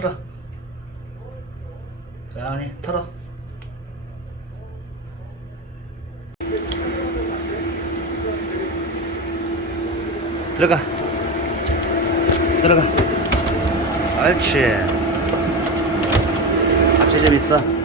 털어. 브라운이 털어. 들어가. 들어가. 옳지. 같이 좀 있어.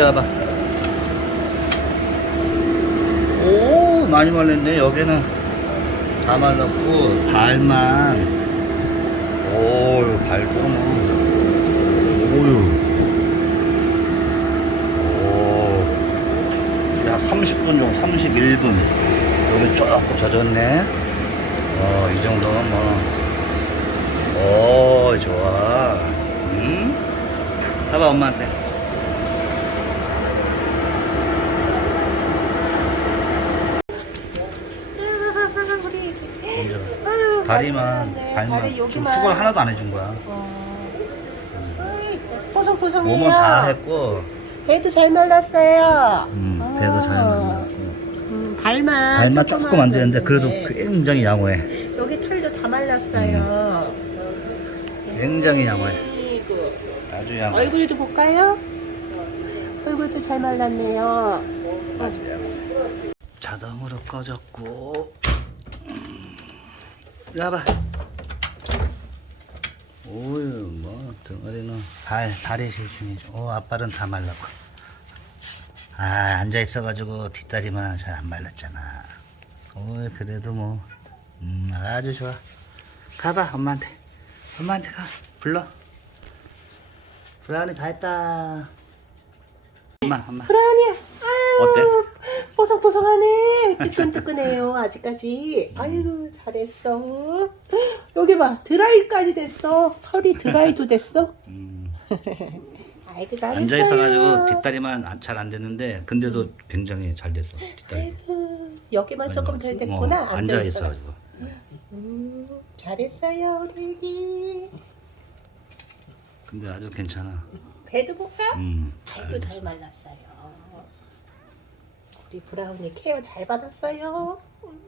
와봐. 오, 많이 말렸네. 여기는 다 말랐고, 발만. 오, 발도 뭐. 오유. 오. 이제 한 30분 정도, 31분. 여기 조금 젖었네. 어, 이 정도면 뭐. 오, 좋아. 응? 봐봐, 엄마한테. 우리 먼저. 아유, 다리만, 다리 발만. 다리 지금 여기만. 수건 하나도 안 해준 거야. 보송보송해요. 몸은 다 했고, 배도 잘 말랐어요. 음, 어. 배도 잘 말랐고. 음, 발만 발만 조금 안 되는데, 그래도 네. 굉장히 양호해. 여기 털도 다 말랐어요. 굉장히 양호해. 아주 양호해. 얼굴도 볼까요? 얼굴도 잘 말랐네요. 자동으로 꺼졌고. 음, 이리 와봐. 오유, 뭐, 등어리는 발, 발이 제일 중요하죠. 오, 앞발은 다 말랐고. 아, 앉아 있어가지고 뒷다리만 잘 안 말랐잖아. 오, 그래도 뭐, 음, 아주 좋아. 가봐, 엄마한테. 엄마한테 가. 불러. 브라운이 다 했다. 엄마, 엄마. 브라운이야. 아유, 어때? 뽀송뽀송하네. 뜨끈뜨끈해요. 아직까지. 아이고 잘했어. 여기 봐. 드라이까지 됐어. 털이 드라이도 됐어. 음. 아이고 잘했어요. 앉아 있어가지고 뒷다리만 잘 안 됐는데 근데도 굉장히 잘 됐어 뒷다리. 아이고, 여기만 조금 덜 됐구나. 어, 앉아 앉아 있어. 있어가지고. 음, 잘했어요, 우리 애기. 근데 아주 괜찮아. 배도 볼까? 음. 아이고 잘 말랐어요. 우리 브라운이 케어 잘 받았어요. 음.